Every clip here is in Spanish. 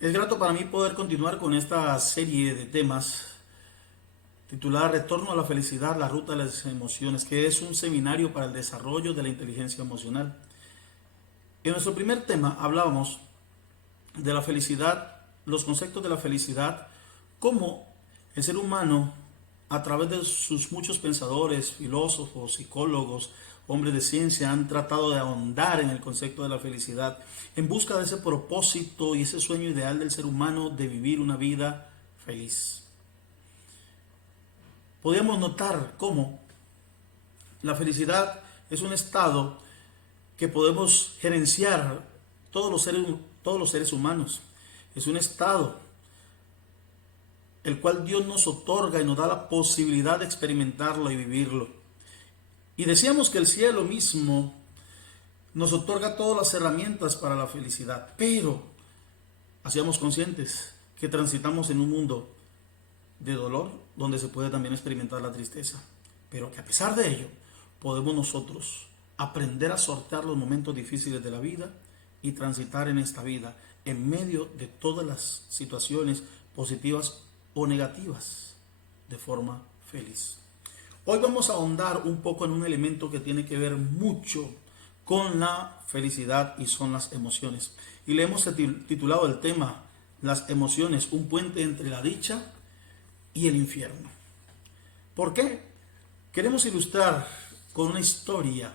Es grato para mí poder continuar con esta serie de temas titulada Retorno a la felicidad, la ruta de las emociones, que es un seminario para el desarrollo de la inteligencia emocional. En nuestro primer tema hablábamos de la felicidad, los conceptos de la felicidad, cómo el ser humano, a través de sus muchos pensadores, filósofos, psicólogos, hombres de ciencia, han tratado de ahondar en el concepto de la felicidad, en busca de ese propósito y ese sueño ideal del ser humano de vivir una vida feliz. Podíamos notar cómo la felicidad es un estado que podemos gerenciar todos los seres humanos. Es un estado el cual Dios nos otorga y nos da la posibilidad de experimentarlo y vivirlo. Y decíamos que el cielo mismo nos otorga todas las herramientas para la felicidad, pero hacíamos conscientes que transitamos en un mundo de dolor donde se puede también experimentar la tristeza, pero que a pesar de ello podemos nosotros aprender a sortear los momentos difíciles de la vida y transitar en esta vida en medio de todas las situaciones positivas o negativas de forma feliz. Hoy vamos a ahondar un poco en un elemento que tiene que ver mucho con la felicidad y son las emociones. Y le hemos titulado el tema Las emociones, un puente entre la dicha y el infierno. ¿Por qué? Queremos ilustrar con una historia,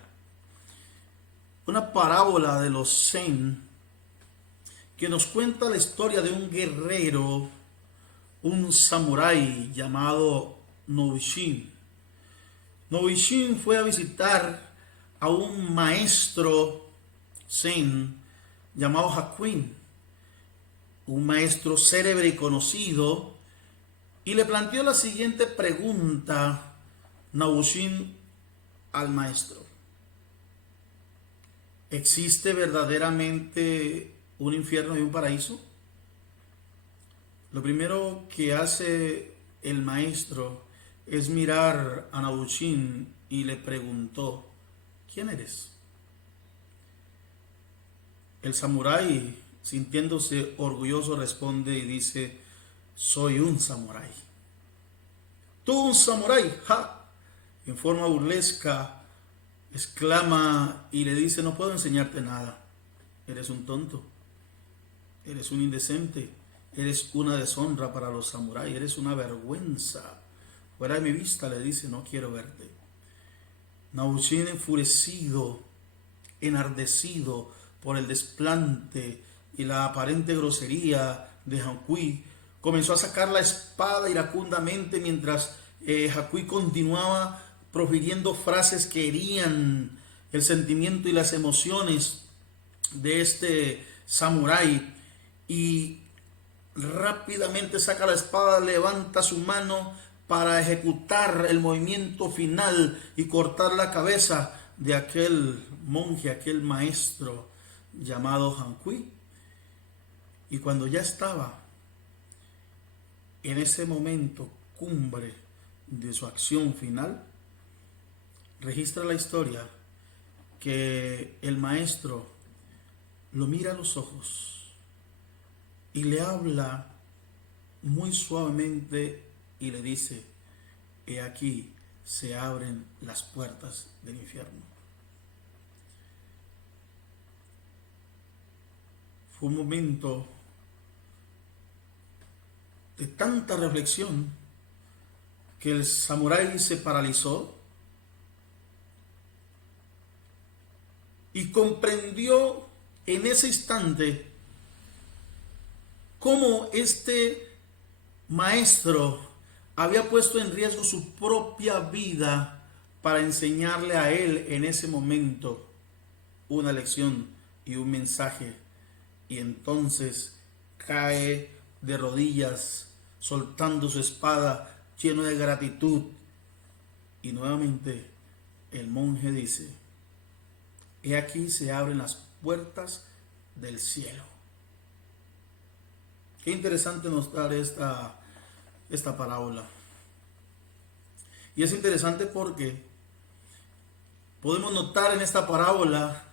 una parábola de los Zen, que nos cuenta la historia de un guerrero, un samurái llamado Nobishin. Nobishin fue a visitar a un maestro zen llamado Hakuin, un maestro célebre y conocido, y le planteó la siguiente pregunta Nobishin al maestro: ¿existe verdaderamente un infierno y un paraíso? Lo primero que hace el maestro es mirar a Nobishin y le preguntó: ¿quién eres? El samurái, sintiéndose orgulloso, responde y dice: soy un samurái. ¿Tú un samurái? ¡Ja! En forma burlesca exclama y le dice: no puedo enseñarte nada. Eres un tonto, eres un indecente, eres una deshonra para los samuráis, eres una vergüenza. Fuera de mi vista, le dice, no quiero verte. Nobishin, enfurecido, enardecido por el desplante y la aparente grosería de Hakuin, comenzó a sacar la espada iracundamente mientras Hakuin continuaba profiriendo frases que herían el sentimiento y las emociones de este samurái, y rápidamente saca la espada, levanta su mano para ejecutar el movimiento final y cortar la cabeza de aquel monje, aquel maestro llamado Hakuin. Y cuando ya estaba en ese momento cumbre de su acción final, registra la historia que el maestro lo mira a los ojos y le habla muy suavemente y le dice: he aquí se abren las puertas del infierno. Fue un momento de tanta reflexión que el samurái se paralizó y comprendió en ese instante cómo este maestro había puesto en riesgo su propia vida para enseñarle a él en ese momento una lección y un mensaje. Y entonces cae de rodillas, soltando su espada, lleno de gratitud. Y nuevamente el monje dice: he aquí se abren las puertas del cielo. Qué interesante nos trae esta parábola. Y es interesante porque podemos notar en esta parábola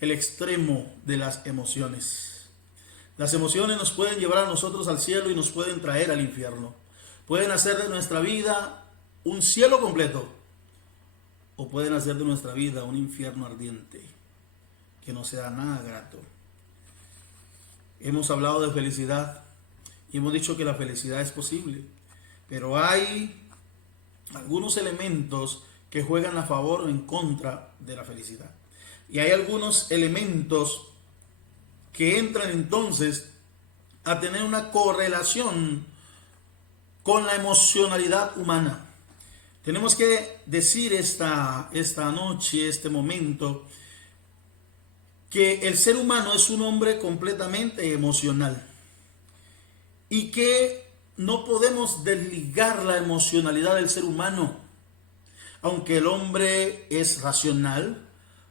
el extremo de las emociones. Las emociones nos pueden llevar a nosotros al cielo y nos pueden traer al infierno. Pueden hacer de nuestra vida un cielo completo o pueden hacer de nuestra vida un infierno ardiente que no sea nada grato. Hemos hablado de felicidad y hemos dicho que la felicidad es posible, pero hay algunos elementos que juegan a favor o en contra de la felicidad. Y hay algunos elementos que entran entonces a tener una correlación con la emocionalidad humana. Tenemos que decir esta noche, este momento, que el ser humano es un hombre completamente emocional y que no podemos desligar la emocionalidad del ser humano. Aunque el hombre es racional,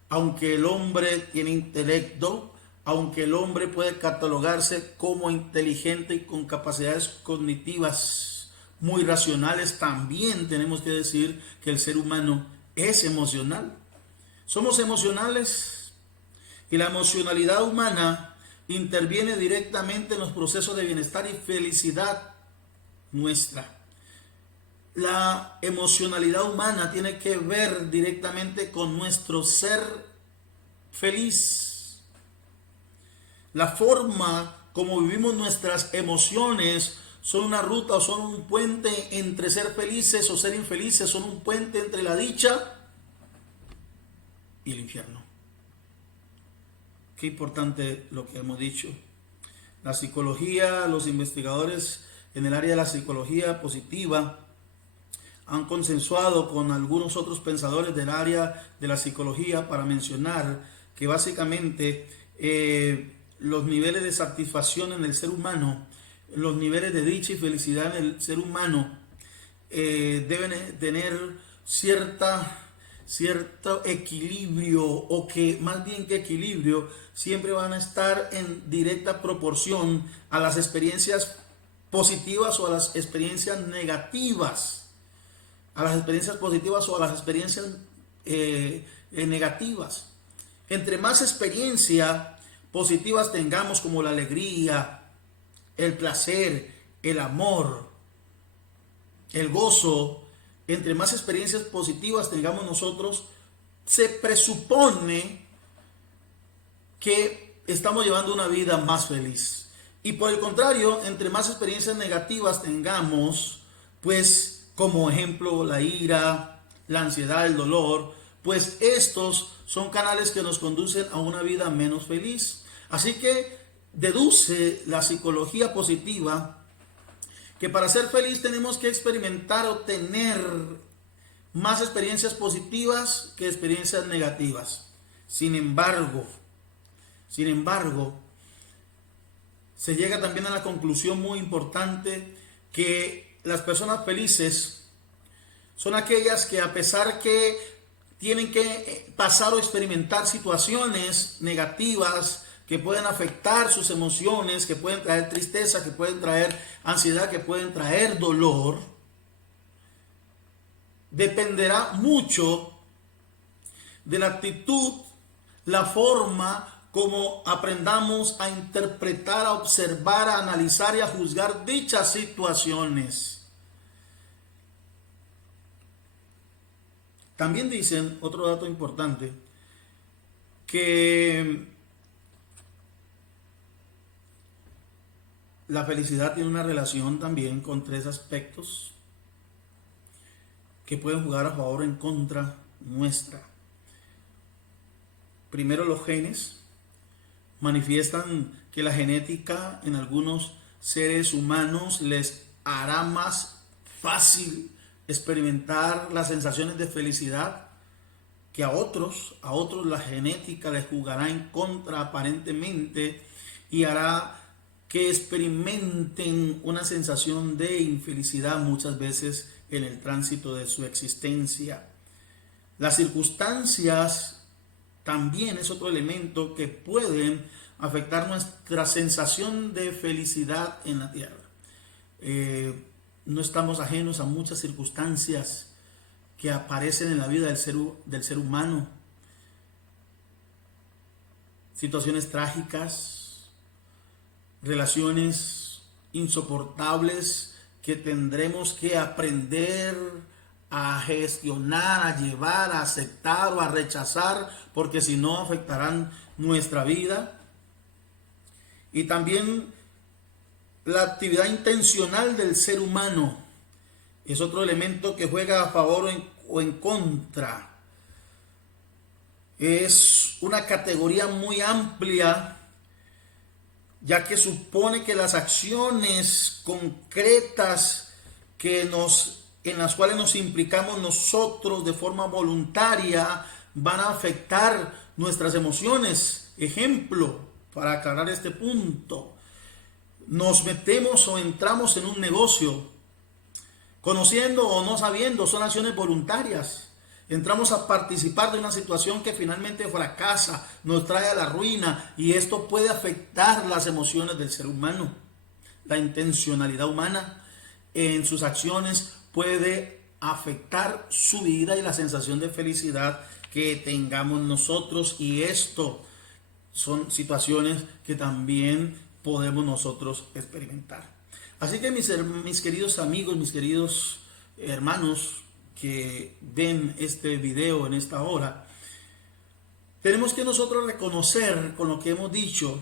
aunque el hombre tiene intelecto, aunque el hombre puede catalogarse como inteligente y con capacidades cognitivas muy racionales, también tenemos que decir que el ser humano es emocional. Somos emocionales y la emocionalidad humana interviene directamente en los procesos de bienestar y felicidad nuestra. La emocionalidad humana tiene que ver directamente con nuestro ser feliz. La forma como vivimos nuestras emociones son una ruta o son un puente entre ser felices o ser infelices, son un puente entre la dicha y el infierno. Qué importante lo que hemos dicho. La psicología, los investigadores en el área de la psicología positiva han consensuado con algunos otros pensadores del área de la psicología para mencionar que básicamente los niveles de satisfacción en el ser humano, los niveles de dicha y felicidad en el ser humano deben tener cierto equilibrio, o que más bien que equilibrio, siempre van a estar en directa proporción a las experiencias positivas o a las experiencias negativas. A las experiencias positivas o a las experiencias negativas. Entre más experiencias positivas tengamos, como la alegría, el placer, el amor, el gozo, entre más experiencias positivas tengamos nosotros, se presupone que estamos llevando una vida más feliz. Y por el contrario, entre más experiencias negativas tengamos, pues como ejemplo la ira, la ansiedad, el dolor, pues estos son canales que nos conducen a una vida menos feliz. Así que deduce la psicología positiva que para ser feliz tenemos que experimentar o tener más experiencias positivas que experiencias negativas. Sin embargo, se llega también a la conclusión muy importante que las personas felices son aquellas que, a pesar que tienen que pasar o experimentar situaciones negativas que pueden afectar sus emociones, que pueden traer tristeza, que pueden traer ansiedad, que pueden traer dolor, dependerá mucho de la actitud, la forma como aprendamos a interpretar, a observar, a analizar y a juzgar dichas situaciones. También dicen, otro dato importante, que la felicidad tiene una relación también con tres aspectos que pueden jugar a favor o en contra nuestra. Primero, los genes manifiestan que la genética en algunos seres humanos les hará más fácil experimentar las sensaciones de felicidad que a otros la genética les jugará en contra aparentemente y hará que experimenten una sensación de infelicidad muchas veces en el tránsito de su existencia. Las circunstancias también es otro elemento que pueden afectar nuestra sensación de felicidad en la tierra. No estamos ajenos a muchas circunstancias que aparecen en la vida del ser humano. Situaciones trágicas, relaciones insoportables que tendremos que aprender a gestionar, a llevar, a aceptar o a rechazar, porque si no afectarán nuestra vida. Y también la actividad intencional del ser humano es otro elemento que juega a favor o en contra. Es una categoría muy amplia, ya que supone que las acciones concretas en las cuales nos implicamos nosotros de forma voluntaria van a afectar nuestras emociones. Ejemplo, para aclarar este punto, nos metemos o entramos en un negocio, conociendo o no sabiendo, son acciones voluntarias. Entramos a participar de una situación que finalmente fracasa, nos trae a la ruina, y esto puede afectar las emociones del ser humano. La intencionalidad humana en sus acciones puede afectar su vida y la sensación de felicidad que tengamos nosotros, y esto son situaciones que también podemos nosotros experimentar. Así que mis queridos amigos, mis queridos hermanos que ven este video en esta hora, tenemos que nosotros reconocer con lo que hemos dicho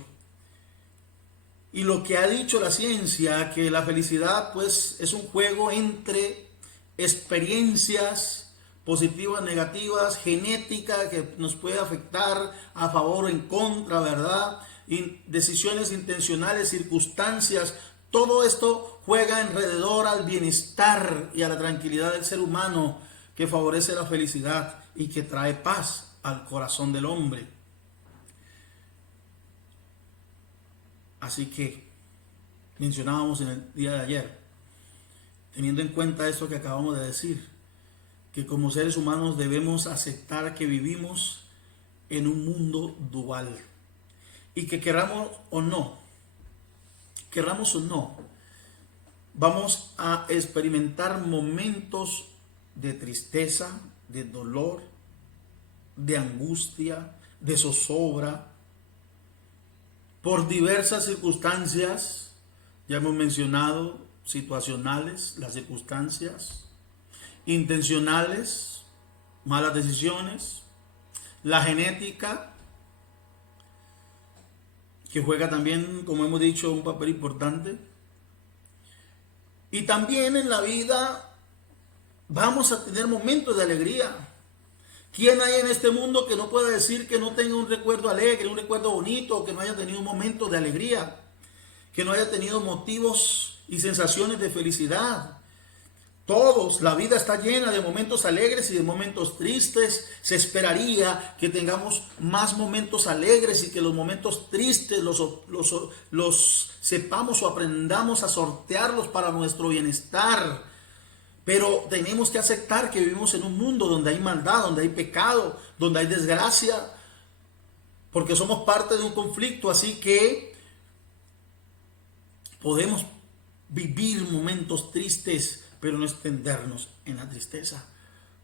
y lo que ha dicho la ciencia, que la felicidad pues es un juego entre experiencias positivas, negativas, genética que nos puede afectar a favor o en contra, ¿verdad? Y decisiones intencionales, circunstancias. Todo esto juega alrededor al bienestar y a la tranquilidad del ser humano, que favorece la felicidad y que trae paz al corazón del hombre. Así que mencionábamos en el día de ayer, teniendo en cuenta esto que acabamos de decir, que como seres humanos debemos aceptar que vivimos en un mundo dual y que queramos o no, vamos a experimentar momentos de tristeza, de dolor, de angustia, de zozobra, por diversas circunstancias. Ya hemos mencionado situacionales, las circunstancias, intencionales, malas decisiones, la genética, que juega también, como hemos dicho, un papel importante. Y también en la vida vamos a tener momentos de alegría. ¿Quién hay en este mundo que no pueda decir que no tenga un recuerdo alegre, un recuerdo bonito, que no haya tenido un momento de alegría, que no haya tenido motivos y sensaciones de felicidad? Todos, la vida está llena de momentos alegres y de momentos tristes. Se esperaría que tengamos más momentos alegres y que los momentos tristes los sepamos o aprendamos a sortearlos para nuestro bienestar. Pero tenemos que aceptar que vivimos en un mundo donde hay maldad, donde hay pecado, donde hay desgracia, porque somos parte de un conflicto. Así que podemos vivir momentos tristes, pero no extendernos en la tristeza,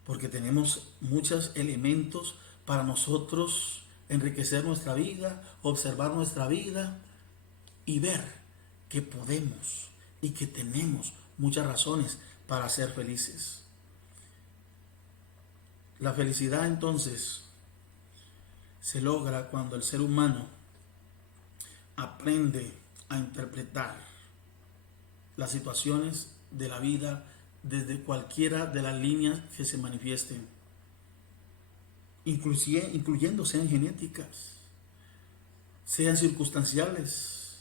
porque tenemos muchos elementos para nosotros enriquecer nuestra vida, observar nuestra vida y ver que podemos y que tenemos muchas razones para ser felices. La felicidad entonces se logra cuando el ser humano aprende a interpretar las situaciones de la vida desde cualquiera de las líneas que se manifiesten, incluyendo sean genéticas, sean circunstanciales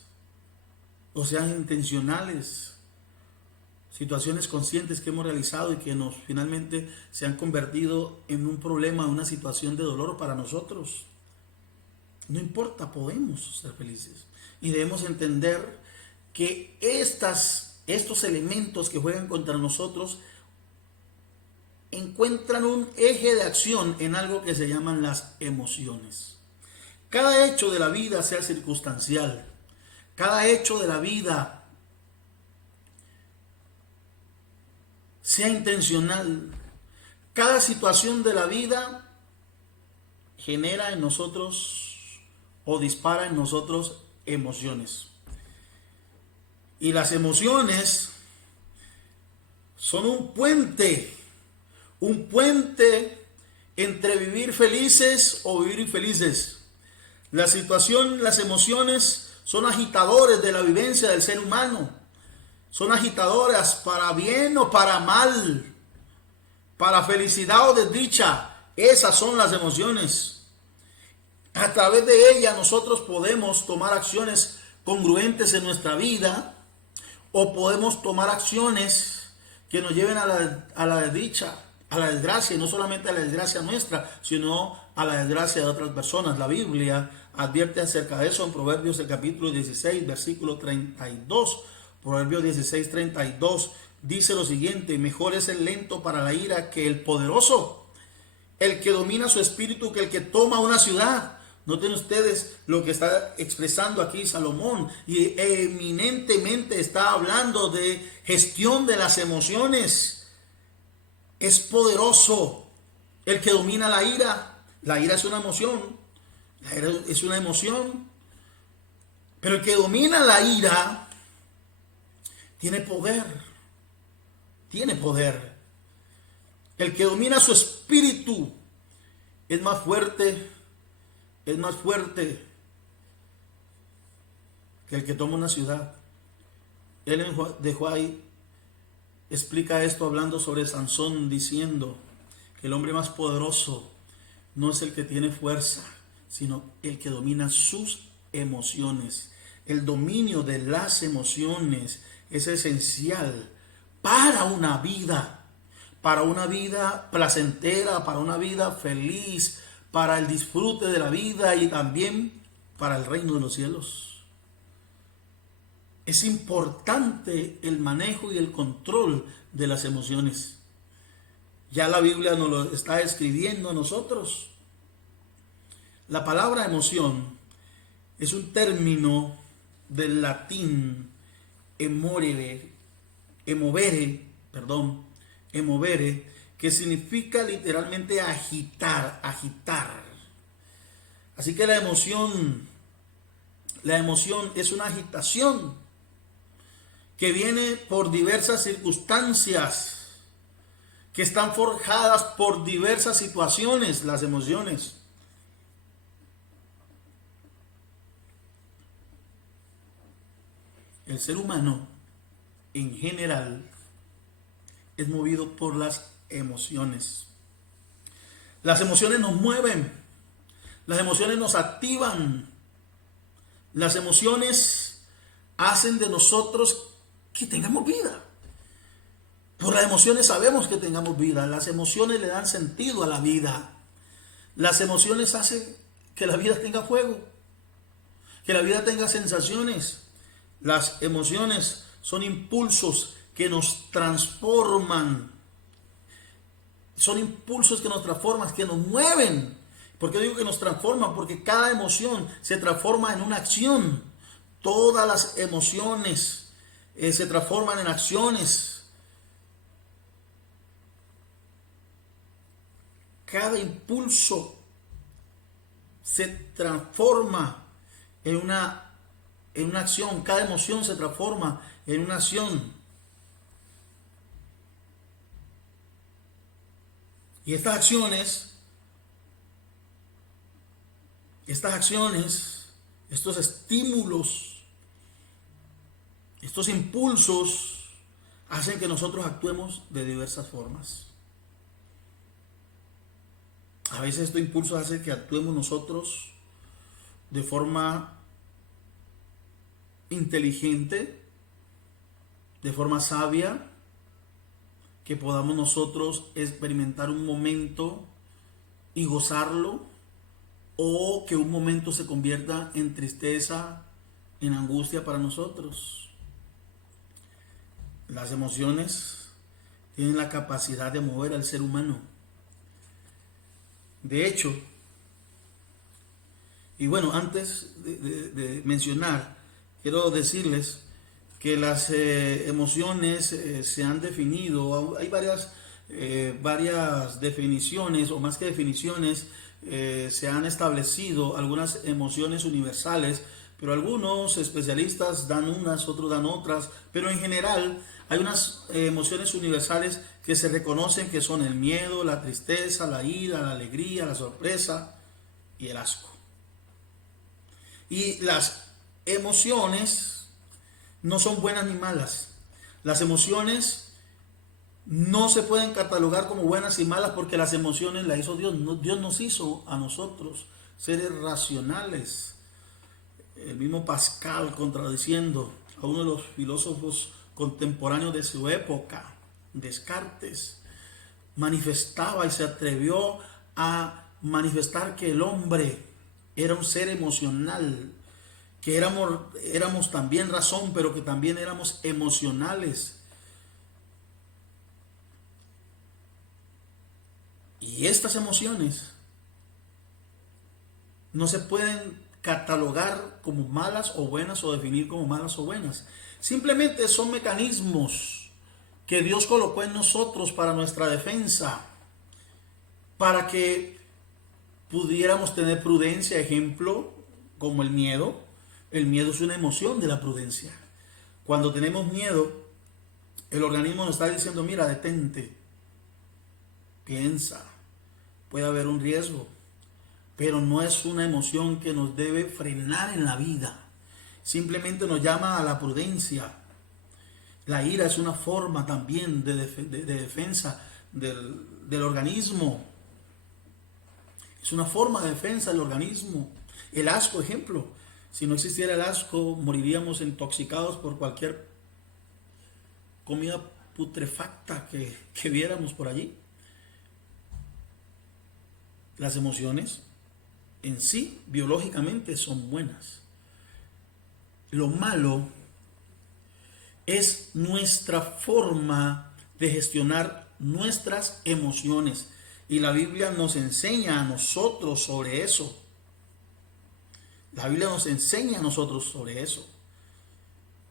o sean intencionales, situaciones conscientes que hemos realizado y que nos finalmente se han convertido en un problema, una situación de dolor para nosotros. No importa, podemos ser felices y debemos entender que estos elementos que juegan contra nosotros encuentran un eje de acción en algo que se llaman las emociones. Cada hecho de la vida, sea circunstancial, cada hecho de la vida, sea intencional, cada situación de la vida genera en nosotros o dispara en nosotros emociones. Y las emociones son un puente entre vivir felices o vivir infelices. La situación, las emociones son agitadores de la vivencia del ser humano. Son agitadoras para bien o para mal, para felicidad o desdicha. Esas son las emociones. A través de ellas nosotros podemos tomar acciones congruentes en nuestra vida o podemos tomar acciones que nos lleven a la desdicha, a la desgracia, y no solamente a la desgracia nuestra, sino a la desgracia de otras personas. La Biblia advierte acerca de eso en Proverbios el capítulo 16, versículo 32. Proverbios 16, 32 dice lo siguiente: mejor es el lento para la ira que el poderoso, el que domina su espíritu que el que toma una ciudad. Noten ustedes lo que está expresando aquí Salomón, y eminentemente está hablando de gestión de las emociones. Es poderoso el que domina la ira. La ira es una emoción. La ira es una emoción. Pero el que domina la ira tiene poder. Tiene poder. El que domina su espíritu es más fuerte. Es más fuerte que el que toma una ciudad. Ellen de White explica esto hablando sobre Sansón, diciendo que el hombre más poderoso no es el que tiene fuerza, sino el que domina sus emociones. El dominio de las emociones es esencial para una vida placentera, para una vida feliz, para el disfrute de la vida y también para el reino de los cielos. Es importante el manejo y el control de las emociones. Ya la Biblia nos lo está escribiendo a nosotros. La palabra emoción es un término del latín emovere, que significa literalmente agitar. Así que la emoción es una agitación que viene por diversas circunstancias, que están forjadas por diversas situaciones, las emociones. El ser humano en general es movido por las emociones. Las emociones nos mueven, las emociones nos activan, las emociones hacen de nosotros que tengamos vida. Por las emociones sabemos que tengamos vida, las emociones le dan sentido a la vida, las emociones hacen que la vida tenga fuego, que la vida tenga sensaciones. Las emociones son impulsos que nos transforman. Son impulsos que nos transforman, que nos mueven. ¿Por qué digo que nos transforman? Porque cada emoción se transforma en una acción. Todas las emociones se transforman en acciones. Cada impulso se transforma en una acción. Cada emoción se transforma en una acción. Y estas acciones, estos estímulos, estos impulsos, hacen que nosotros actuemos de diversas formas. A veces estos impulsos hacen que actuemos nosotros de forma inteligente, de forma sabia, que podamos nosotros experimentar un momento y gozarlo, o que un momento se convierta en tristeza, en angustia para nosotros. Las emociones tienen la capacidad de mover al ser humano. De hecho, y bueno, antes de mencionar, quiero decirles que las emociones se han definido. Hay varias definiciones, o más que definiciones, se han establecido algunas emociones universales pero algunos especialistas dan unas, otros dan otras, pero en general hay unas emociones universales que se reconocen que son el miedo, la tristeza, la ira, la alegría, la sorpresa y el asco. Y las emociones no son buenas ni malas. Las emociones no se pueden catalogar como buenas y malas porque las emociones las hizo Dios. Dios nos hizo a nosotros seres racionales. El mismo Pascal, contradiciendo a uno de los filósofos contemporáneos de su época, Descartes, manifestaba y se atrevió a manifestar que el hombre era un ser emocional, que éramos también razón, pero que también éramos emocionales. Y estas emociones no se pueden catalogar como malas o buenas o definir como malas o buenas. Simplemente son mecanismos que Dios colocó en nosotros para nuestra defensa, para que pudiéramos tener prudencia, ejemplo, como el miedo. El miedo es una emoción de la prudencia. Cuando tenemos miedo, el organismo nos está diciendo, mira, detente, piensa, puede haber un riesgo, pero no es una emoción que nos debe frenar en la vida. Simplemente nos llama a la prudencia. La ira es una forma también de defensa del organismo. Es una forma de defensa del organismo. El asco, ejemplo. Si no existiera el asco, moriríamos intoxicados por cualquier comida putrefacta que viéramos por allí. Las emociones en sí, biológicamente, son buenas. Lo malo es nuestra forma de gestionar nuestras emociones. Y la Biblia nos enseña a nosotros sobre eso. La Biblia nos enseña a nosotros sobre eso.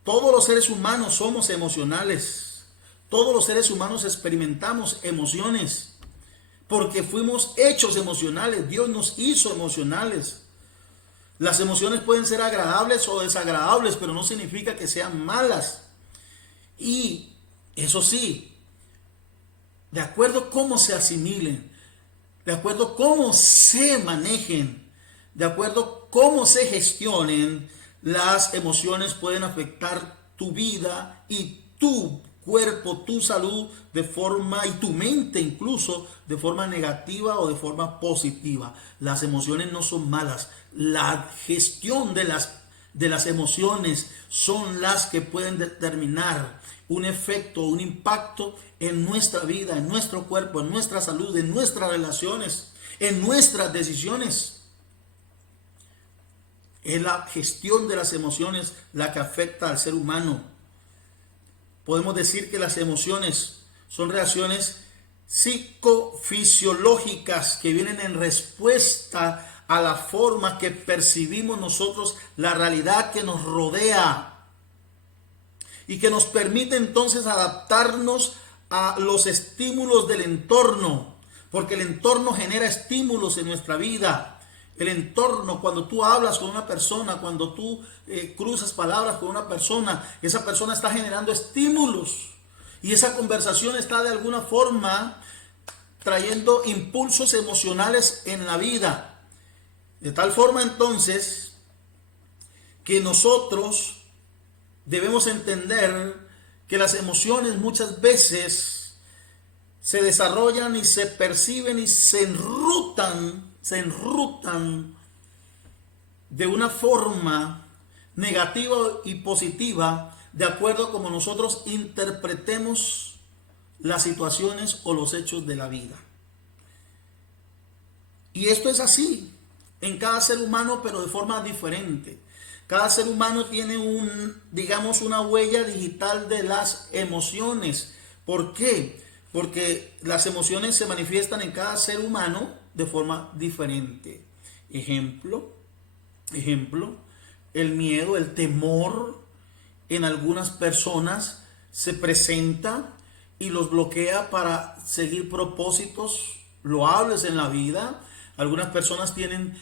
Todos los seres humanos somos emocionales. Todos los seres humanos experimentamos emociones. Porque fuimos hechos emocionales. Dios nos hizo emocionales. Las emociones pueden ser agradables o desagradables, pero no significa que sean malas. Y eso sí, de acuerdo a cómo se asimilen, de acuerdo a cómo se manejen, de acuerdo a cómo se gestionen, las emociones pueden afectar tu vida y tu cuerpo, tu salud de forma, y tu mente incluso, de forma negativa o de forma positiva. Las emociones no son malas. La gestión de las emociones son las que pueden determinar un efecto, un impacto en nuestra vida, en nuestro cuerpo, en nuestra salud, en nuestras relaciones, en nuestras decisiones. Es la gestión de las emociones la que afecta al ser humano. Podemos decir que las emociones son reacciones psicofisiológicas que vienen en respuesta a la forma que percibimos nosotros la realidad que nos rodea y que nos permite entonces adaptarnos a los estímulos del entorno, porque el entorno genera estímulos en nuestra vida. El entorno, cuando tú hablas con una persona, cuando tú cruzas palabras con una persona, esa persona está generando estímulos y esa conversación está de alguna forma trayendo impulsos emocionales en la vida. De tal forma entonces que nosotros debemos entender que las emociones muchas veces se desarrollan y se perciben y se enrutan de una forma negativa y positiva de acuerdo a como nosotros interpretemos las situaciones o los hechos de la vida. Y esto es así en cada ser humano, pero de forma diferente. Cada ser humano tiene una huella digital de las emociones. ¿Por qué? Porque las emociones se manifiestan en cada ser humano de forma diferente. Ejemplo, el miedo, el temor en algunas personas se presenta y los bloquea para seguir propósitos loables en la vida. Algunas personas tienen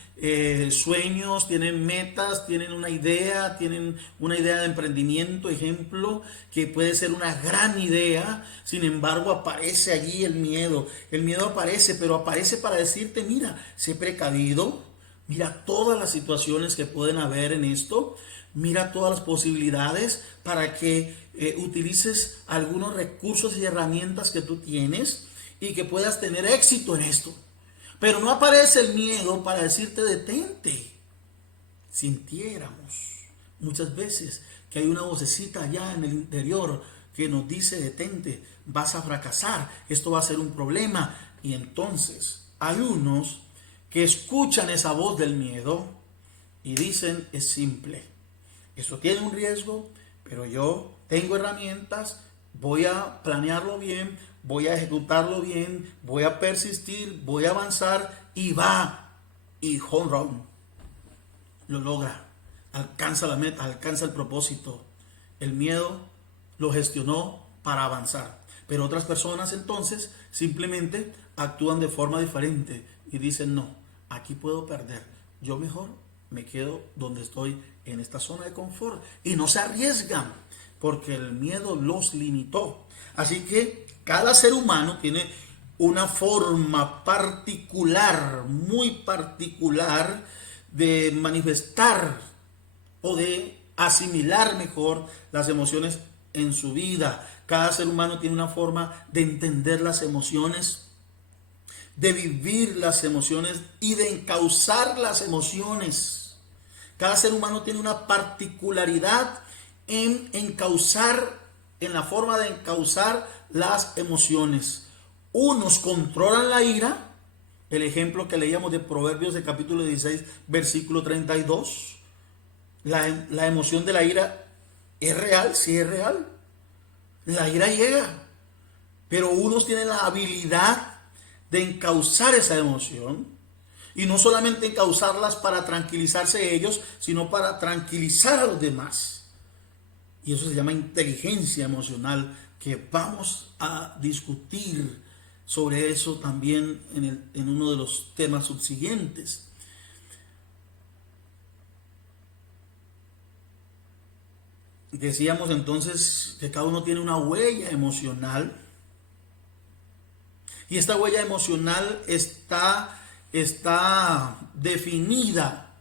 sueños, tienen metas, tienen una idea de emprendimiento, ejemplo, que puede ser una gran idea. Sin embargo, aparece allí el miedo. El miedo aparece, pero aparece para decirte, mira, sé precavido, mira todas las situaciones que pueden haber en esto, mira todas las posibilidades para que utilices algunos recursos y herramientas que tú tienes y que puedas tener éxito en esto. Pero no aparece el miedo para decirte detente. Sintiéramos muchas veces que hay una vocecita allá en el interior que nos dice detente, vas a fracasar, esto va a ser un problema. Y entonces hay unos que escuchan esa voz del miedo y dicen es simple, esto tiene un riesgo, pero yo tengo herramientas, voy a planearlo bien, voy a ejecutarlo bien, voy a persistir, voy a avanzar y va. Y home run, lo logra, alcanza la meta, alcanza el propósito. El miedo lo gestionó para avanzar. Pero otras personas entonces simplemente actúan de forma diferente y dicen no, aquí puedo perder. Yo mejor me quedo donde estoy en esta zona de confort y no se arriesgan porque el miedo los limitó. Así que cada ser humano tiene una forma particular, muy particular de manifestar o de asimilar mejor las emociones en su vida. Cada ser humano tiene una forma de entender las emociones, de vivir las emociones y de encauzar las emociones. Cada ser humano tiene una particularidad en encauzar, en la forma de encauzar las emociones. Unos controlan la ira, el ejemplo que leíamos de Proverbios de capítulo 16, versículo 32. La emoción de la ira es real, sí es real. La ira llega, pero unos tienen la habilidad de encauzar esa emoción y no solamente encauzarlas para tranquilizarse ellos, sino para tranquilizar a los demás. Y eso se llama inteligencia emocional, que vamos a discutir sobre eso también en uno de los temas subsiguientes. Decíamos entonces que cada uno tiene una huella emocional y esta huella emocional está definida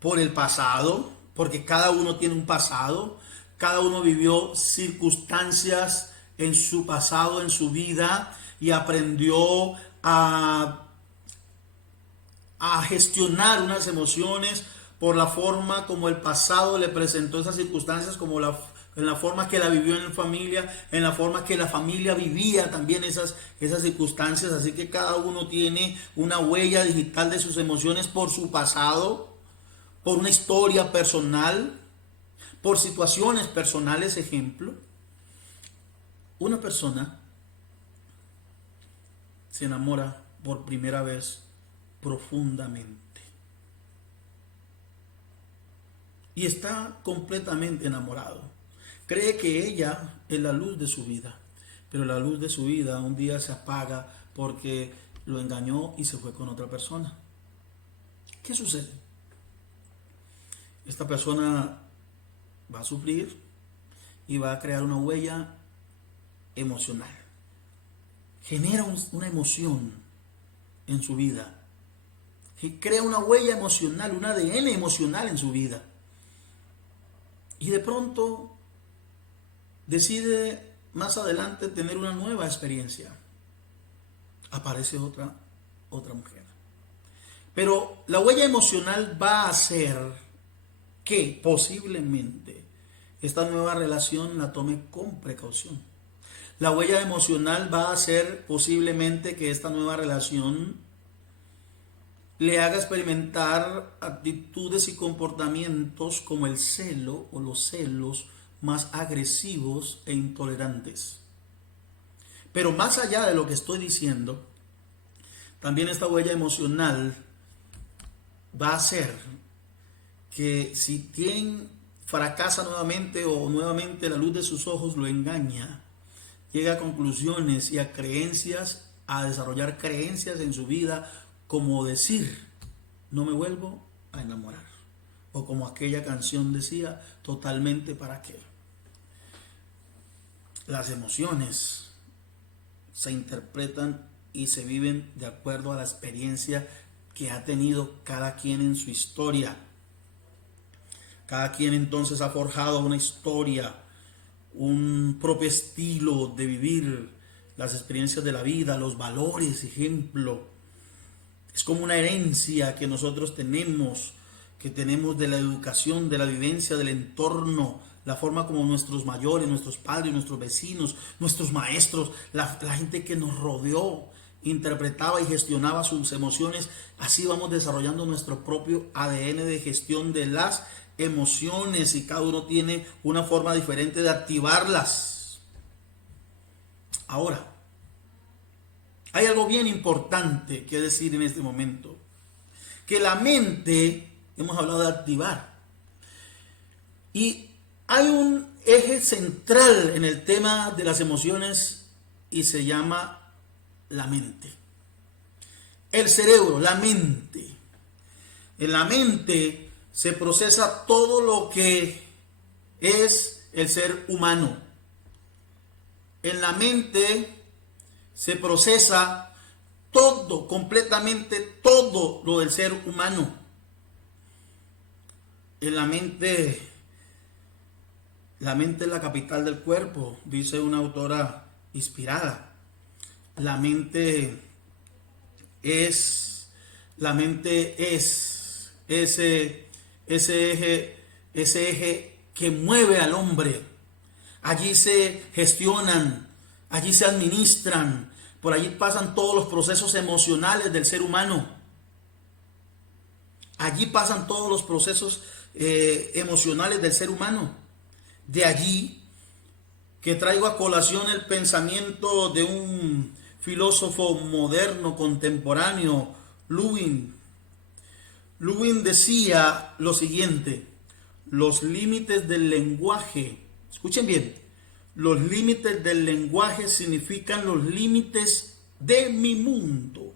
por el pasado, porque cada uno tiene un pasado, cada uno vivió circunstancias en su pasado, en su vida, y aprendió a gestionar unas emociones por la forma como el pasado le presentó esas circunstancias, en la forma que la vivió en la familia, en la forma que la familia vivía también esas circunstancias. Así que cada uno tiene una huella digital de sus emociones por su pasado, por una historia personal, por situaciones personales. Ejemplo, una persona se enamora por primera vez profundamente y está completamente enamorado. Cree que ella es la luz de su vida, pero la luz de su vida un día se apaga porque lo engañó y se fue con otra persona. ¿Qué sucede? Esta persona va a sufrir y va a crear una huella emocional. Genera una emoción en su vida. Crea una huella emocional, un ADN emocional en su vida. Y de pronto decide más adelante tener una nueva experiencia. Aparece otra mujer. Pero la huella emocional va a hacer que posiblemente esta nueva relación la tome con precaución. La huella emocional va a hacer posiblemente que esta nueva relación le haga experimentar actitudes y comportamientos como el celo o los celos más agresivos e intolerantes. Pero más allá de lo que estoy diciendo, también esta huella emocional va a hacer que si quien fracasa nuevamente o nuevamente la luz de sus ojos lo engaña, llega a conclusiones y a creencias, a desarrollar creencias en su vida como decir, no me vuelvo a enamorar. O como aquella canción decía, totalmente para qué. Las emociones se interpretan y se viven de acuerdo a la experiencia que ha tenido cada quien en su historia. Cada quien entonces ha forjado una historia, un propio estilo de vivir las experiencias de la vida, los valores, ejemplo. Es como una herencia que nosotros tenemos, que tenemos de la educación, de la vivencia, del entorno, la forma como nuestros mayores, nuestros padres, nuestros vecinos, nuestros maestros, la gente que nos rodeó, interpretaba y gestionaba sus emociones. Así vamos desarrollando nuestro propio ADN de gestión de las emociones y cada uno tiene una forma diferente de activarlas. Ahora, hay algo bien importante que decir en este momento, que la mente, hemos hablado de activar, y hay un eje central en el tema de las emociones y se llama la mente. El cerebro, la mente. En la mente se procesa todo lo que es el ser humano. En la mente se procesa todo, completamente todo lo del ser humano. En la mente es la capital del cuerpo, dice una autora inspirada. La mente es ese eje que mueve al hombre. Allí se gestionan, allí se administran, por allí pasan todos los procesos emocionales del ser humano. Allí pasan todos los procesos emocionales del ser humano. De allí que traigo a colación el pensamiento de un filósofo moderno, contemporáneo, Lewin. Lewin decía lo siguiente: los límites del lenguaje, escuchen bien, los límites del lenguaje significan los límites de mi mundo.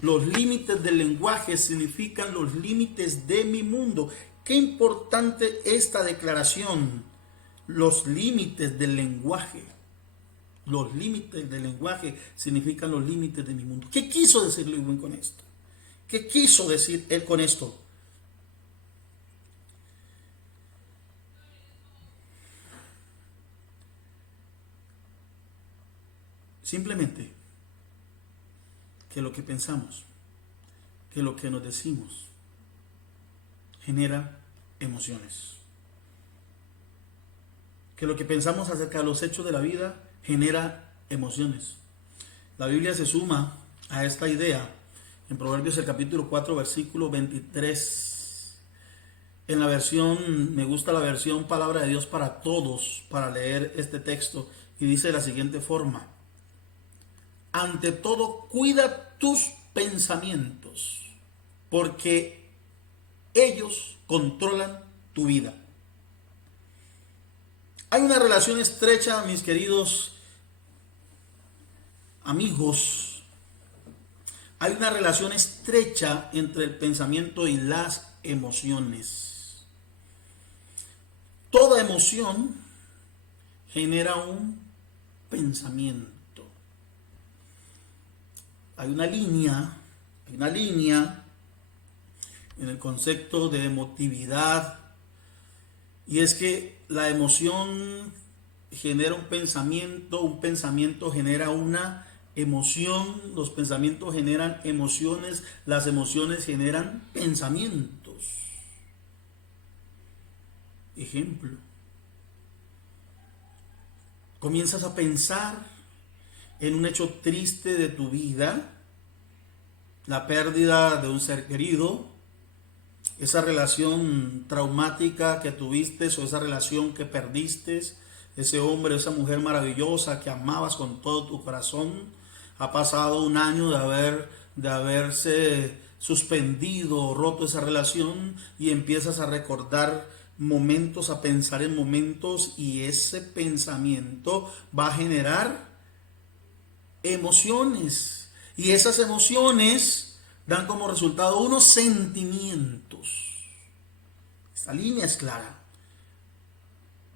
Los límites del lenguaje significan los límites de mi mundo. Qué importante esta declaración. Los límites del lenguaje. Los límites del lenguaje significan los límites de mi mundo. ¿Qué quiso decir Lewin con esto? ¿Qué quiso decir él con esto? Simplemente que lo que pensamos, que lo que nos decimos, genera emociones. Que lo que pensamos acerca de los hechos de la vida genera emociones. La Biblia se suma a esta idea en Proverbios el capítulo 4, versículo 23. En la versión, me gusta la versión Palabra de Dios para Todos, para leer este texto, y dice de la siguiente forma: ante todo, cuida tus pensamientos, porque ellos controlan tu vida. Hay una relación estrecha, mis queridos amigos, hay una relación estrecha entre el pensamiento y las emociones. Toda emoción genera un pensamiento. Hay una línea en el concepto de emotividad, y es que la emoción genera un pensamiento genera una emoción, los pensamientos generan emociones, las emociones generan pensamientos. Ejemplo, comienzas a pensar en un hecho triste de tu vida, la pérdida de un ser querido, esa relación traumática que tuviste o esa relación que perdiste, ese hombre, esa mujer maravillosa que amabas con todo tu corazón. Ha pasado un año de haberse suspendido, roto esa relación, y empiezas a recordar momentos, a pensar en momentos, y ese pensamiento va a generar emociones, y esas emociones dan como resultado unos sentimientos. Esta línea es clara.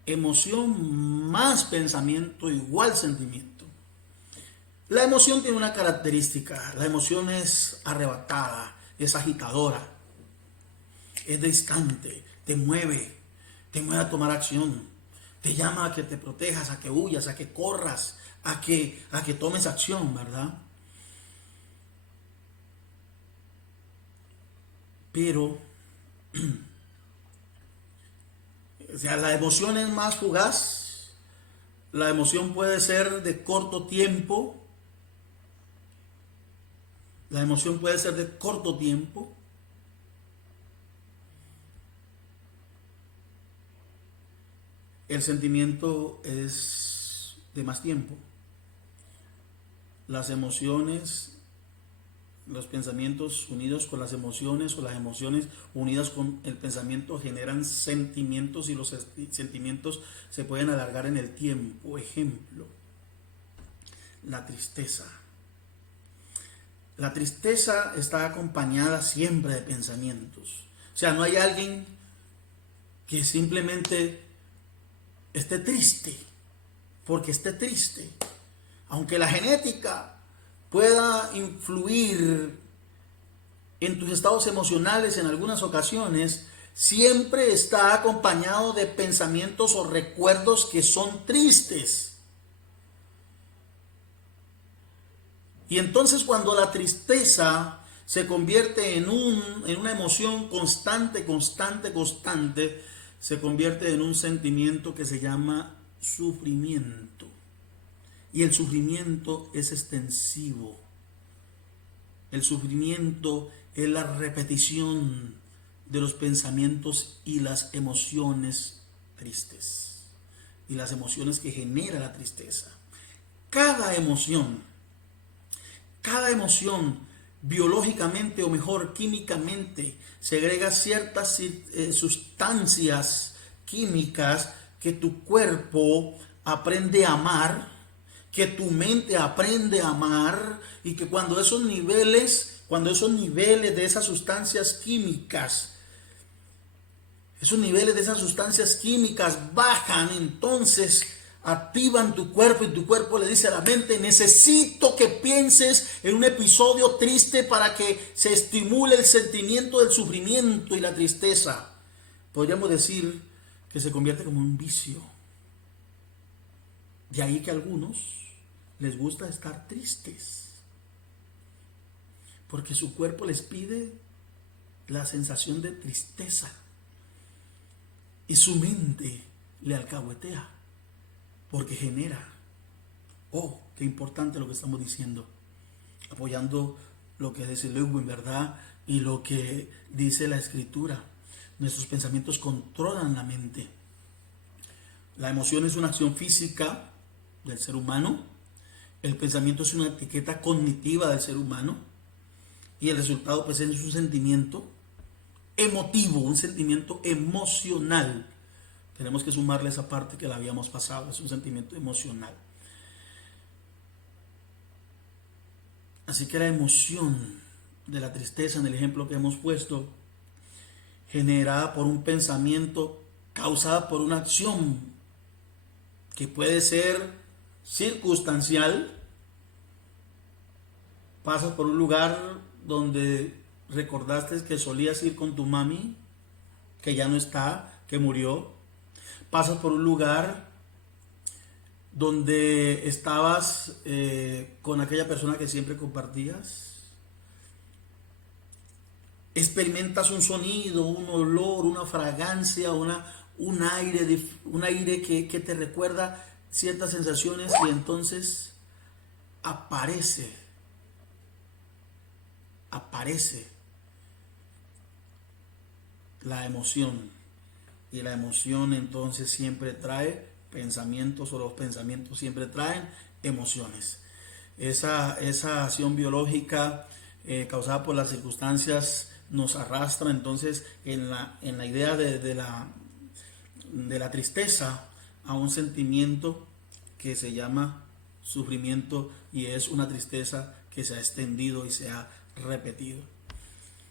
Emoción más pensamiento igual sentimiento. La emoción tiene una característica. La emoción es arrebatada, es agitadora, es distante, te mueve a tomar acción, te llama a que te protejas, a que huyas, a que corras, a que tomes acción, ¿verdad? Pero, o sea, la emoción es más fugaz. La emoción puede ser de corto tiempo. La emoción puede ser de corto tiempo. El sentimiento es de más tiempo. Las emociones, los pensamientos unidos con las emociones o las emociones unidas con el pensamiento generan sentimientos y los sentimientos se pueden alargar en el tiempo. Ejemplo, la tristeza. La tristeza está acompañada siempre de pensamientos. O sea, no hay alguien que simplemente esté triste porque esté triste. Aunque la genética pueda influir en tus estados emocionales en algunas ocasiones, siempre está acompañado de pensamientos o recuerdos que son tristes. Y entonces cuando la tristeza se convierte en una emoción constante, se convierte en un sentimiento que se llama sufrimiento. Y el sufrimiento es extensivo. El sufrimiento es la repetición de los pensamientos y las emociones tristes. Y las emociones que genera la tristeza. Cada emoción biológicamente o mejor químicamente segrega ciertas sustancias químicas que tu cuerpo aprende a amar, que tu mente aprende a amar, y que cuando esos niveles de esas sustancias químicas, bajan, entonces activan tu cuerpo y tu cuerpo le dice a la mente: necesito que pienses en un episodio triste para que se estimule el sentimiento del sufrimiento y la tristeza. Podríamos decir que se convierte como un vicio. De ahí que a algunos les gusta estar tristes, porque su cuerpo les pide la sensación de tristeza y su mente le alcahuetea, porque genera. Oh, qué importante lo que estamos diciendo, apoyando lo que dice Lewin, ¿verdad? Y lo que dice la Escritura. Nuestros pensamientos controlan la mente. La emoción es una acción física del ser humano. El pensamiento es una etiqueta cognitiva del ser humano. Y el resultado pues es un sentimiento emotivo, un sentimiento emocional. Tenemos que sumarle esa parte que la habíamos pasado, es un sentimiento emocional. Así que la emoción de la tristeza, en el ejemplo que hemos puesto, generada por un pensamiento, causada por una acción que puede ser circunstancial. Pasas por un lugar donde recordaste que solías ir con tu mami, que ya no está, que murió. Pasas por un lugar donde estabas con aquella persona que siempre compartías. Experimentas un sonido, un olor, una fragancia, un aire que te recuerda ciertas sensaciones, y entonces aparece la emoción. Y la emoción entonces siempre trae pensamientos, o los pensamientos siempre traen emociones. Esa acción biológica causada por las circunstancias nos arrastra entonces en la idea de la tristeza a un sentimiento que se llama sufrimiento, y es una tristeza que se ha extendido y se ha repetido.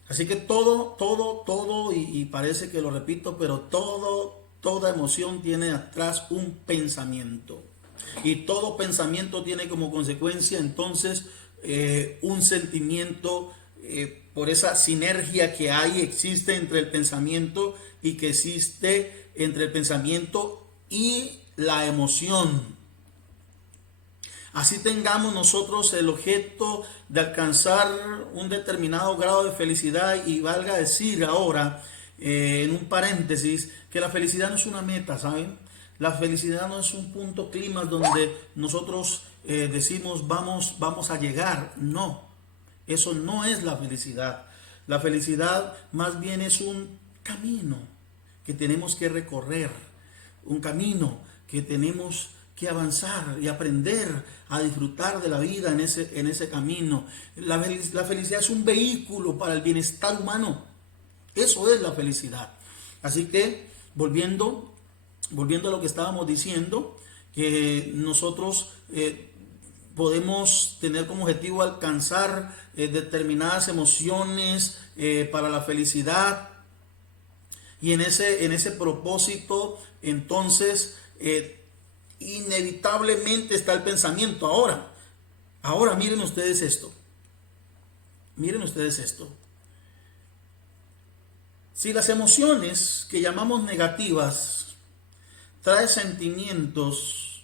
Así que todo, y parece que lo repito, pero toda emoción tiene atrás un pensamiento. Y todo pensamiento tiene como consecuencia entonces un sentimiento, por esa sinergia que hay, existe entre el pensamiento y que existe entre el pensamiento y la emoción. Así tengamos nosotros el objeto de alcanzar un determinado grado de felicidad, y valga decir ahora, en un paréntesis, que la felicidad no es una meta, ¿saben? La felicidad no es un punto clímax donde nosotros decimos vamos a llegar. No, eso no es la felicidad. La felicidad más bien es un camino que tenemos que recorrer, un camino que tenemos que avanzar y aprender a disfrutar de la vida en ese camino. La felicidad es un vehículo para el bienestar humano. Eso es la felicidad. Así que, volviendo a lo que estábamos diciendo, que nosotros podemos tener como objetivo alcanzar determinadas emociones para la felicidad, y en ese propósito entonces inevitablemente está el pensamiento. Ahora miren ustedes esto, miren ustedes esto. Si las emociones que llamamos negativas traen sentimientos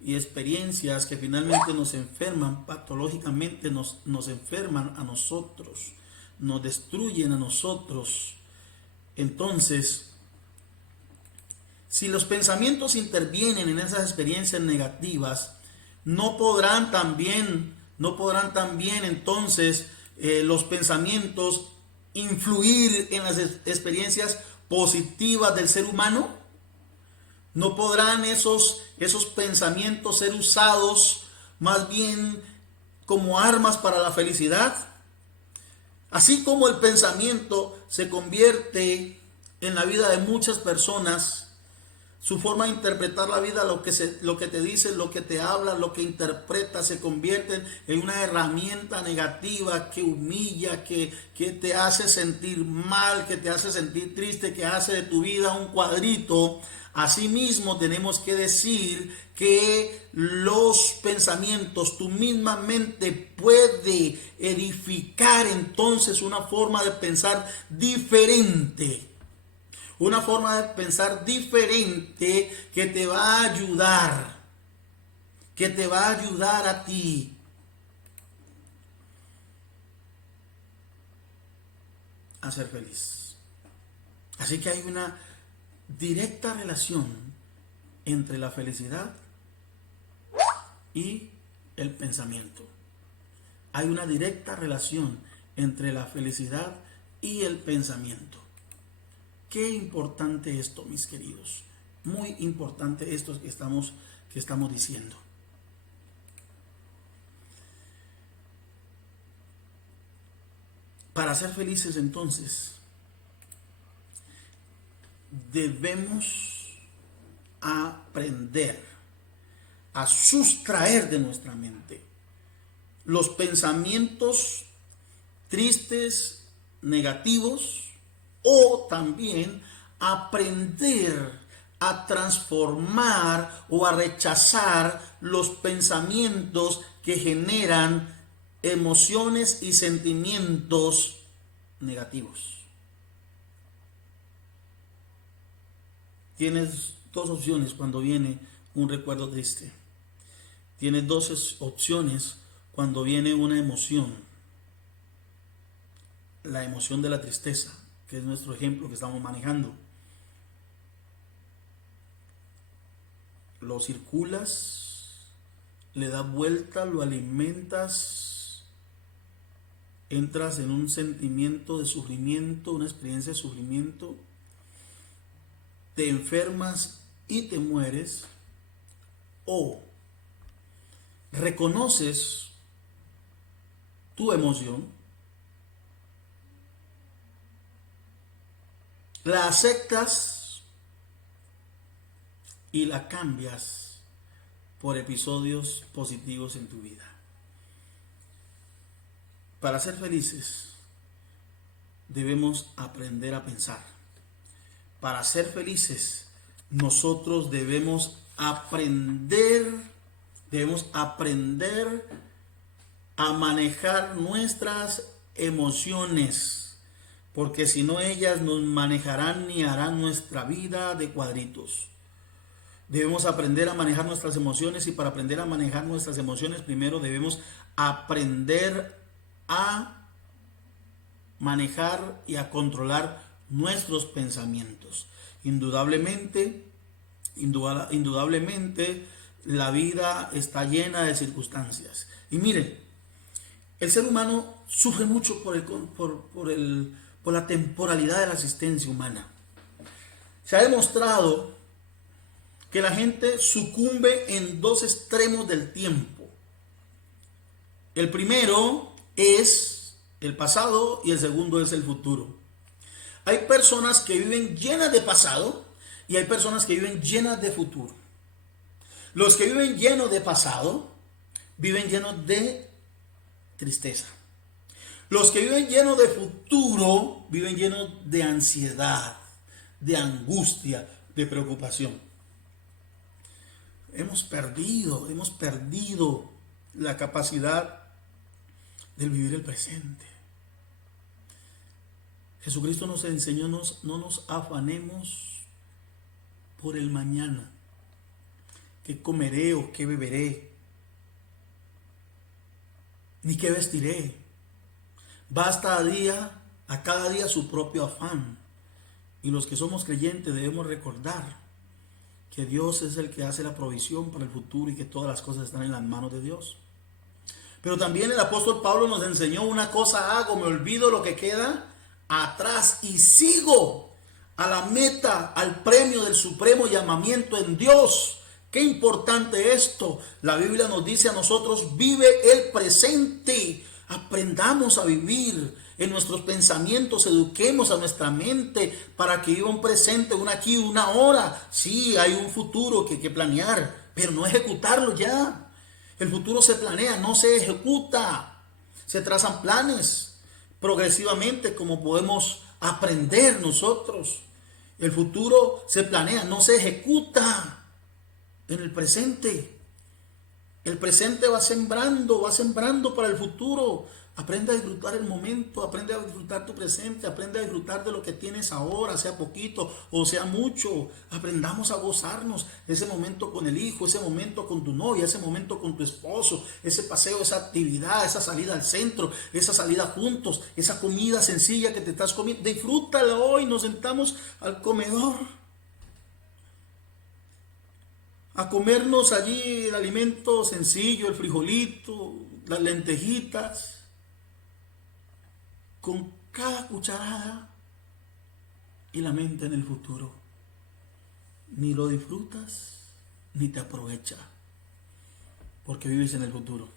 y experiencias que finalmente nos enferman patológicamente, nos enferman a nosotros, nos destruyen a nosotros. Entonces, si los pensamientos intervienen en esas experiencias negativas, no podrán también entonces los pensamientos influir en las experiencias positivas del ser humano. No podrán esos pensamientos ser usados más bien como armas para la felicidad. Así como el pensamiento se convierte en la vida de muchas personas, su forma de interpretar la vida, lo que te dice, lo que te habla, lo que interpreta, se convierte en una herramienta negativa que humilla, que te hace sentir mal, que te hace sentir triste, que hace de tu vida un cuadrito. Asimismo, tenemos que decir que los pensamientos, tu misma mente puede edificar entonces una forma de pensar diferente. Una forma de pensar diferente que te va a ayudar, que te va a ayudar a ti a ser feliz. Así que hay una directa relación entre la felicidad y el pensamiento. Hay una directa relación entre la felicidad y el pensamiento. Qué importante esto, mis queridos. Muy importante esto que estamos diciendo. Para ser felices entonces, debemos aprender a sustraer de nuestra mente los pensamientos tristes, negativos, o también aprender a transformar o a rechazar los pensamientos que generan emociones y sentimientos negativos. Tienes dos opciones cuando viene un recuerdo triste. Tienes dos opciones cuando viene una emoción. La emoción de la tristeza, que es nuestro ejemplo que estamos manejando. Lo circulas, le das vuelta, lo alimentas, entras en un sentimiento de sufrimiento, una experiencia de sufrimiento, te enfermas y te mueres, o reconoces tu emoción, la aceptas y la cambias por episodios positivos en tu vida. Para ser felices debemos aprender a pensar. Para ser felices nosotros debemos aprender a manejar nuestras emociones, porque si no ellas nos manejarán y harán nuestra vida de cuadritos. Debemos aprender a manejar nuestras emociones, y para aprender a manejar nuestras emociones primero debemos aprender a manejar y a controlar nuestros pensamientos. Indudablemente la vida está llena de circunstancias. Y miren, el ser humano sufre mucho por la temporalidad de la existencia humana. Se ha demostrado que la gente sucumbe en dos extremos del tiempo. El primero es el pasado y el segundo es el futuro. Hay personas que viven llenas de pasado y hay personas que viven llenas de futuro. Los que viven llenos de pasado viven llenos de tristeza. Los que viven llenos de futuro viven llenos de ansiedad, de angustia, de preocupación. Hemos perdido la capacidad del vivir el presente. Jesucristo nos enseñó, no nos afanemos por el mañana. ¿Qué comeré o qué beberé? Ni qué vestiré. Basta a cada día su propio afán. Y los que somos creyentes debemos recordar que Dios es el que hace la provisión para el futuro y que todas las cosas están en las manos de Dios. Pero también el apóstol Pablo nos enseñó: una cosa hago, me olvido lo que queda atrás y sigo a la meta, al premio del supremo llamamiento en Dios. Qué importante esto. La Biblia nos dice a nosotros: vive el presente. Aprendamos a vivir en nuestros pensamientos, eduquemos a nuestra mente para que viva un presente, un aquí, una ahora. Sí, hay un futuro que hay que planear, pero no ejecutarlo ya. El futuro se planea, no se ejecuta. Se trazan planes progresivamente, como podemos aprender nosotros. El futuro se planea, no se ejecuta en el presente. El presente va sembrando para el futuro. Aprende a disfrutar el momento, aprende a disfrutar tu presente, aprende a disfrutar de lo que tienes ahora, sea poquito o sea mucho. Aprendamos a gozarnos ese momento con el hijo, ese momento con tu novia, ese momento con tu esposo, ese paseo, esa actividad, esa salida al centro, esa salida juntos, esa comida sencilla que te estás comiendo. Disfrútala hoy. Nos sentamos al comedor a comernos allí el alimento sencillo, el frijolito, las lentejitas, con cada cucharada, y la mente en el futuro. Ni lo disfrutas, ni te aprovecha, porque vives en el futuro.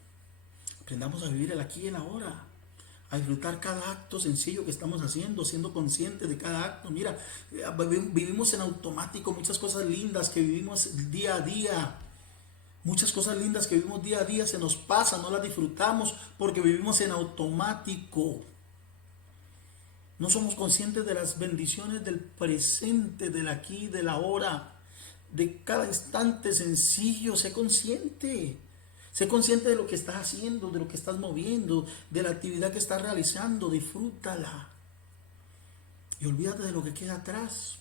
Aprendamos a vivir el aquí y el ahora, a disfrutar cada acto sencillo que estamos haciendo, siendo conscientes de cada acto. Mira, vivimos en automático muchas cosas lindas que vivimos día a día. Muchas cosas lindas que vivimos día a día se nos pasan, no las disfrutamos porque vivimos en automático. No somos conscientes de las bendiciones del presente, del aquí, del ahora, de cada instante sencillo. Sé consciente. Sé consciente de lo que estás haciendo, de lo que estás moviendo, de la actividad que estás realizando. Disfrútala. Y olvídate de lo que queda atrás.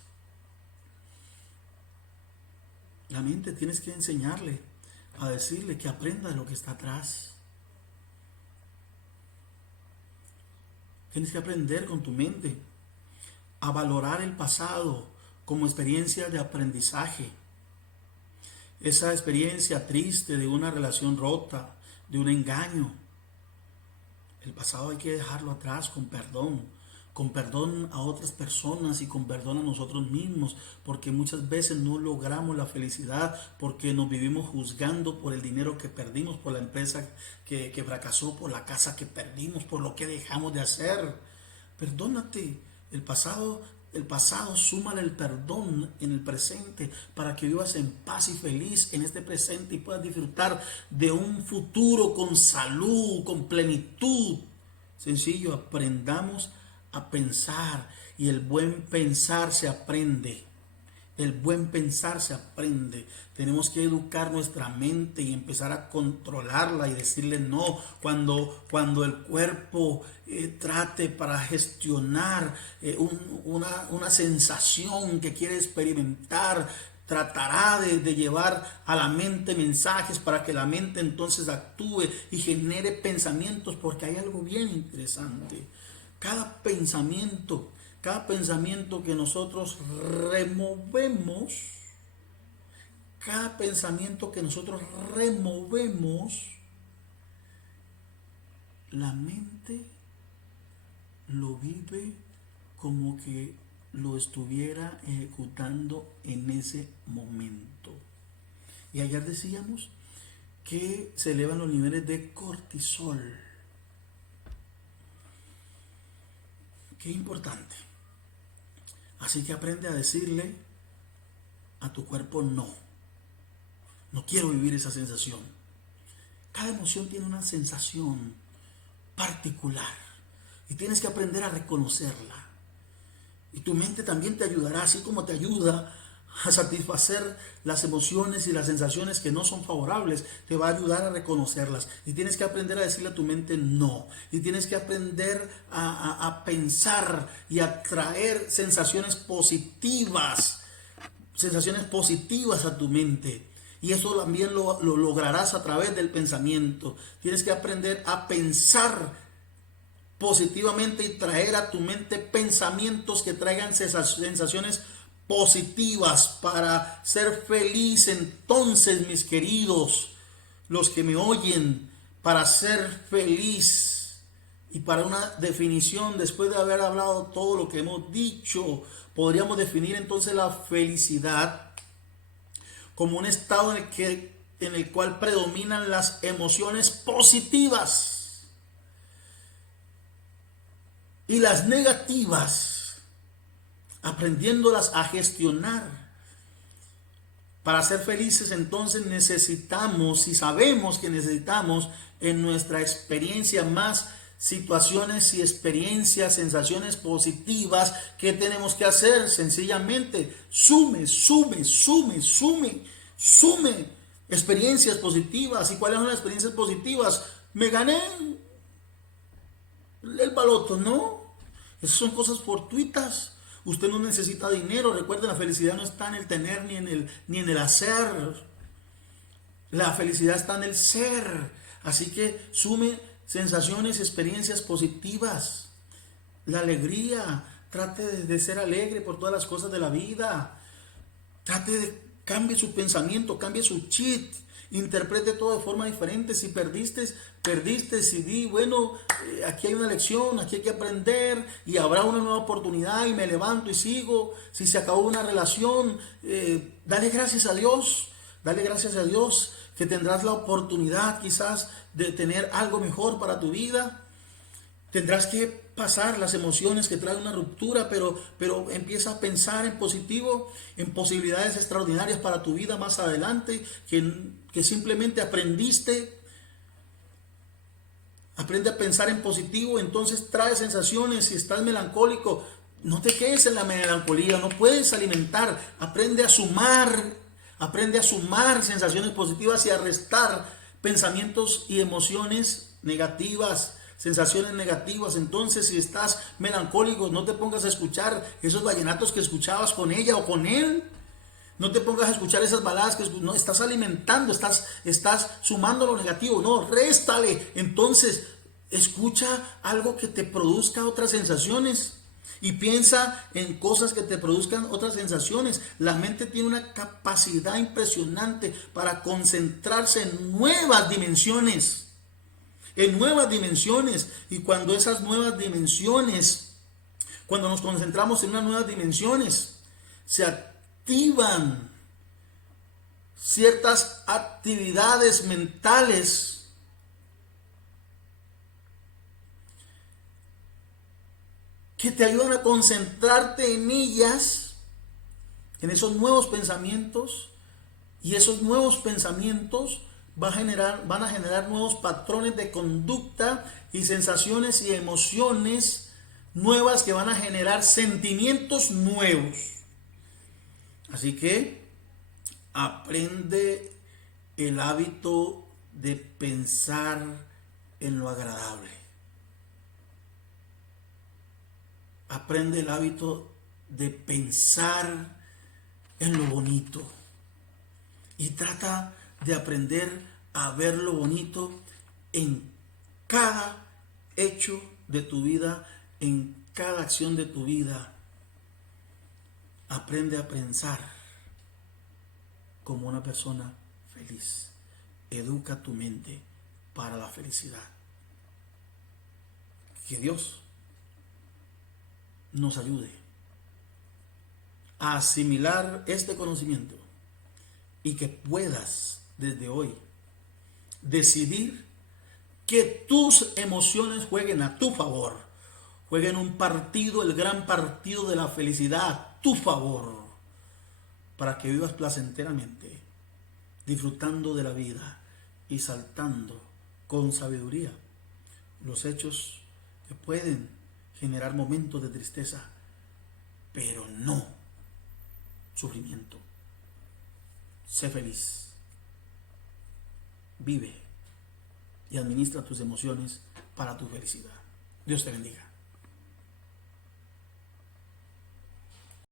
La mente tienes que enseñarle, a decirle que aprenda de lo que está atrás. Tienes que aprender con tu mente a valorar el pasado como experiencia de aprendizaje. Esa experiencia triste de una relación rota, de un engaño. El pasado hay que dejarlo atrás con perdón a otras personas y con perdón a nosotros mismos, porque muchas veces no logramos la felicidad porque nos vivimos juzgando por el dinero que perdimos, por la empresa que fracasó, por la casa que perdimos, por lo que dejamos de hacer. Perdónate. El pasado, súmale el perdón en el presente para que vivas en paz y feliz en este presente y puedas disfrutar de un futuro con salud, con plenitud Sencillo, aprendamos a pensar, y el buen pensar se aprende. El buen pensar se aprende. Tenemos que educar nuestra mente y empezar a controlarla y decirle no. Cuando el cuerpo trate para gestionar una sensación que quiere experimentar, tratará de llevar a la mente mensajes para que la mente entonces actúe y genere pensamientos, porque hay algo bien interesante. Cada pensamiento que nosotros removemos, cada pensamiento que nosotros removemos, la mente lo vive como que lo estuviera ejecutando en ese momento. Y ayer decíamos que se elevan los niveles de cortisol. Qué importante. Así que aprende a decirle a tu cuerpo no. No quiero vivir esa sensación. Cada emoción tiene una sensación particular y tienes que aprender a reconocerla. Y tu mente también te ayudará, así como te ayuda a satisfacer las emociones y las sensaciones que no son favorables, te va a ayudar a reconocerlas. Y tienes que aprender a decirle a tu mente no. Y tienes que aprender a pensar y a traer sensaciones positivas a tu mente. Y eso también lo lograrás a través del pensamiento. Tienes que aprender a pensar positivamente y traer a tu mente pensamientos que traigan sensaciones positivas para ser feliz. Entonces, mis queridos, los que me oyen, para ser feliz y para una definición, después de haber hablado todo lo que hemos dicho, podríamos definir entonces la felicidad como un estado en el cual predominan las emociones positivas y las negativas, aprendiéndolas a gestionar. Para ser felices entonces necesitamos, y sabemos que necesitamos en nuestra experiencia, más situaciones y experiencias, sensaciones positivas. ¿Qué tenemos que hacer? Sencillamente sume experiencias positivas. ¿Y cuáles son las experiencias positivas? Me gané el baloto, ¿no? Esas son cosas fortuitas. Usted no necesita dinero. Recuerden, la felicidad no está en el tener ni en el hacer. La felicidad está en el ser. Así que sume sensaciones, experiencias positivas. La alegría. Trate de ser alegre por todas las cosas de la vida. Cambie su pensamiento, cambie su chip. Interprete todo de forma diferente. Si perdiste, si di, bueno, aquí hay una lección, aquí hay que aprender y habrá una nueva oportunidad y me levanto y sigo. Si se acabó una relación, dale gracias a Dios que tendrás la oportunidad quizás de tener algo mejor para tu vida. Tendrás que pasar las emociones que trae una ruptura, pero empieza a pensar en positivo, en posibilidades extraordinarias para tu vida más adelante, que simplemente aprendiste. Aprende a pensar en positivo, entonces trae sensaciones. Si estás melancólico, no te quedes en la melancolía, no puedes alimentar. Aprende a sumar sensaciones positivas y a restar pensamientos y emociones negativas. Sensaciones negativas. Entonces, si estás melancólico, no te pongas a escuchar esos vallenatos que escuchabas con ella o con él. No te pongas a escuchar esas baladas que no estás alimentando, estás sumando lo negativo. No, réstale. Entonces, escucha algo que te produzca otras sensaciones y piensa en cosas que te produzcan otras sensaciones. La mente tiene una capacidad impresionante para concentrarse en nuevas dimensiones. Y cuando nos concentramos en unas nuevas dimensiones, se activan ciertas actividades mentales que te ayudan a concentrarte en ellas, en esos nuevos pensamientos, y esos nuevos pensamientos van a generar nuevos patrones de conducta y sensaciones y emociones nuevas que van a generar sentimientos nuevos. Así que aprende el hábito de pensar en lo agradable. Aprende el hábito de pensar en lo bonito. Y trata de aprender a ver lo bonito en cada hecho de tu vida, en cada acción de tu vida. Aprende a pensar como una persona feliz. Educa tu mente para la felicidad. Que Dios nos ayude a asimilar este conocimiento y que puedas desde hoy decidir que tus emociones jueguen a tu favor, jueguen un partido, el gran partido de la felicidad a tu favor, para que vivas placenteramente, disfrutando de la vida y saltando con sabiduría los hechos que pueden generar momentos de tristeza, pero no sufrimiento. Sé feliz, vive y administra tus emociones para tu felicidad. Dios te bendiga.